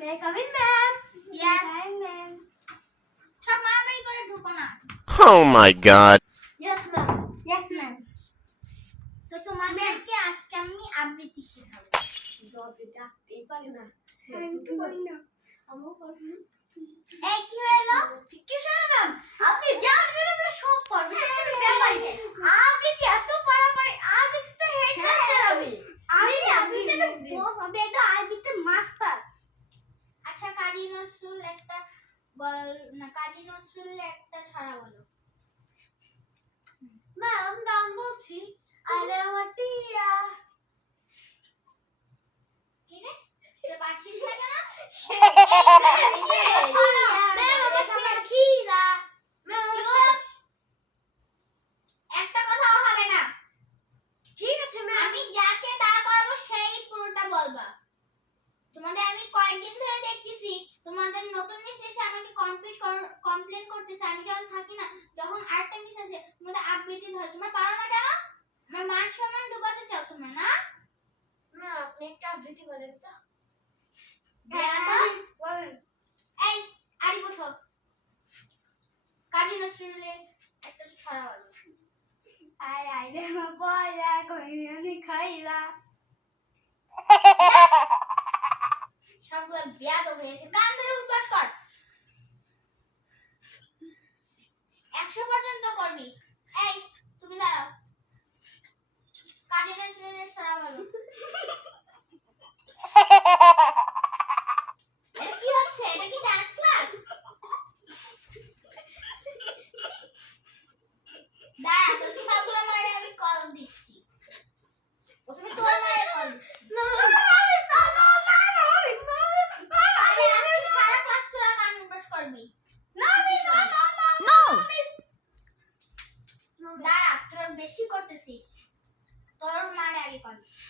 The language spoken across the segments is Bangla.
May I come in, ma'am? Yes. Hi, ma'am. সব মারামারি করে ঢুকো না। Oh my god. Yes, ma'am. Yes, ma'am. তো তোমাদেরকে আজকে আমি আবৃত্তি শেখাবো। এই পারি না। আমি তো পারি না। আমিও পারি না। এই কি হলো? কি শুনে ম্যাম? আপনি জান মেরে আমরা সব পারবো। আমি ব্যাপারই না। আপনি কি এত পারাপারি? আপনি তো হেডমাস্টার আমি। আপনি তো বস হবে, এটা আরবিতে মাস্টার। আচ্ছা কাজী নজরুল একটা বল না, কাজী নজরুলের একটা ছড়া বলো। ম্যাম গান বলছি। আরে আমার টিয়া। কি রে? তুই পারছিস না কেন? একটা কথাও হবে না। ঠিক আছে ম্যাম। আমি যাকে দাঁড় করাবো সেই পুরোটা বলবা। তোমাদের আমি কয়েকদিন ধরে দেখতেছি তোমাদের নতুন মিস এসে আমাকে কমপ্লেন করতেছে। আমি যখন থাকি না, যখন আরেকটা মিস আসে তোমাদের আবৃত্তি ধরে, তোমরা পারো না কেন? আমার মান সম্মান ঢুকাতে চাও তোমরা না? ম্যাম আপনি একটা আবৃত্তি বলেন তো। বলেন। এই আরি ওঠো। কাজী নজরুলের একটা ছড়া বলো। আয় আয় রে মা পয়রা কইনি খাইলা। সবগুলো বেয়াদব হয়েছে। গান ধরে উঠবাস কর। 100 পর্যন্ত করবি। এই তুমি দাঁড়াও। কাজী নজরুলের ছড়া বলো। এটা কি হচ্ছে? এটা কি ডান্স ক্লাস? দাঁড়া, তো সবগুলো মারে আমি কল দিচ্ছি। প্রথমে তোমার মারে কল দিচ্ছি। আরে আজকে সারা ক্লাস তোরা গান উঠবাস করবি। দাঁড়া, তোরা বেশি করতেছিস। তোর মারে আগে কল দিচ্ছি।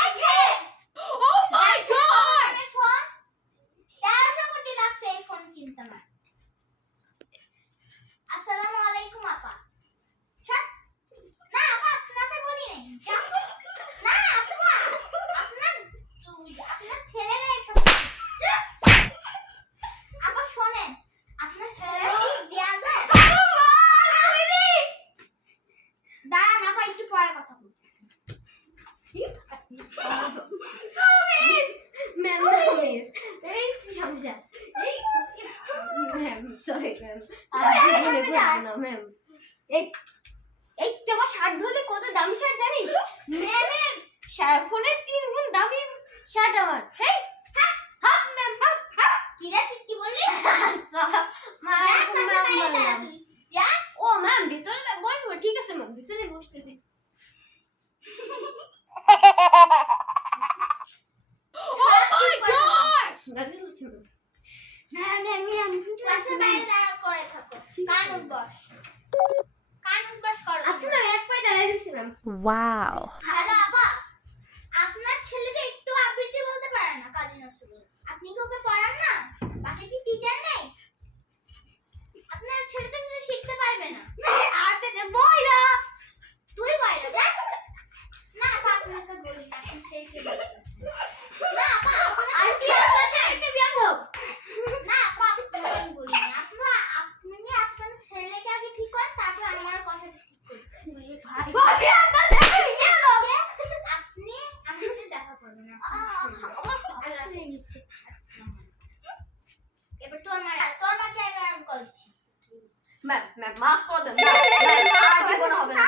এই ছেলে! Oh my gosh! ফোন 1300 কোটি লাগছে এই ফোন কিনতে আমার। আসসালামু আলাইকুম আপা। শট। না আপা, আপনাকে বলি নাই। যাও। না আপা, আপনার ছেলেরা এসব করে। চুপ। আপা শোনেন, আপনার ছেলেরা কি বেয়াদব? দাঁড়ান আপা, একটু পরে কথা বলতেছি। ম্যাম মিস এই সমস্যা এই ম্যাম সরি ম্যাম আর জীবনে বলবো না ম্যাম এই এই তোমার শার্ট ধরলে কত দামি শার্ট জানিস ম্যামের ফোনের 3 গুণ দামি শার্ট আমার হেই হাফ ম্যাম হাফ কি রে, তুই কি বললি? ম্যাম যা। ও ম্যাম ভিতরে বসবো ঠিক আছে ম্যাম ভিতরে বসতেছি গার্জেন হচ্ছে ম্যাম ক্লাসের বাইরে দাঁড়া করে থাকো। কানুন বস। কানুন বস করো। আচ্ছা ম্যাম এক পায়ে দাঁড়াই রয়েছি ম্যাম Wow. হ্যালো আপা, আপনার ছেলেকে একটু আবৃত্তি বলতে পারে না কাজী নজরুল? আপনি কি ওকে পড়ান না? বাসায় কি টিচার নেই? আপনার ছেলে তো কিছু শিখতে পারবে না। আতে বইরা তুই বয়রা যা। না আপা, আপনাকে বলি না, আপনি সেই সেই বলতেছেন। না আপা, আন্টি আছে একটা বিয়াদব না আপা, আপনাকে বলি না। আপনি আপনার ছেলেকে আগে ঠিক করেন, তারপর আমার কথা ঠিক করবেন। ভাই বিয়াদব আপনি আমার সাথে দেখা করবেন। এবার তোর মাকে আমি আরাম করছি। ম্যাম মাফ করে দেন ম্যাম আর জীবনে হবে না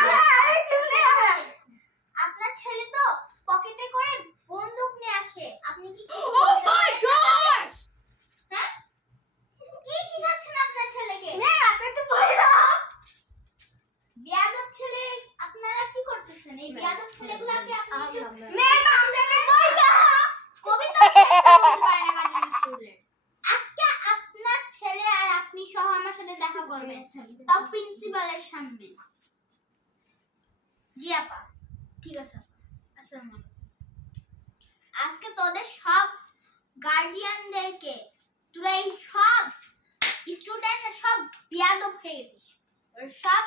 আপনার ছেলে তো পকেটে করে বন্দুক নিয়ে আসে। আপনি কি Oh my gosh! হ্যাঁ? কি শিখাচ্ছেন আপনার ছেলেকে? ম্যাম আপনি তো বইরা বেয়াদব ছেলে, আপনারা কি করতেছেন? এই বেয়াদব ছেলেগুলোকে আপনি ম্যাম আমরা তো বইরা কবিতা শিখতে বলতে পারেন না কাজী নজরুলের। আজকে আপনার ছেলে আর আপনি সহ আমার সাথে দেখা করবেন, তাও প্রিন্সিপালের সামনে। জি আপা, ঠিক আছে আপা। আসসালামু আলাইকুম। আজকে তোদের সব গার্ডিয়ানদেরকে, তোরা এই সব স্টুডেন্ট সব বেয়াদব হয়ে গেছিস, ওর সব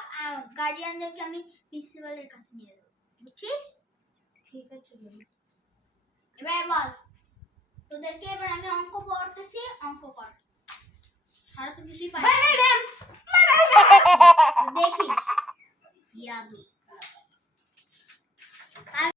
গার্ডিয়ানদেরকে আমি প্রিন্সিপালের কাছে নিয়ে যাবো, বুঝছিস? ঠিক আছে ম্যাম এবার বল, তোদেরকে এবার আমি অঙ্ক পড়তেছি, অঙ্ক কর। সারা তো কিছুই পারি বাই বাই ম্যাম। দেখি ইয়াদু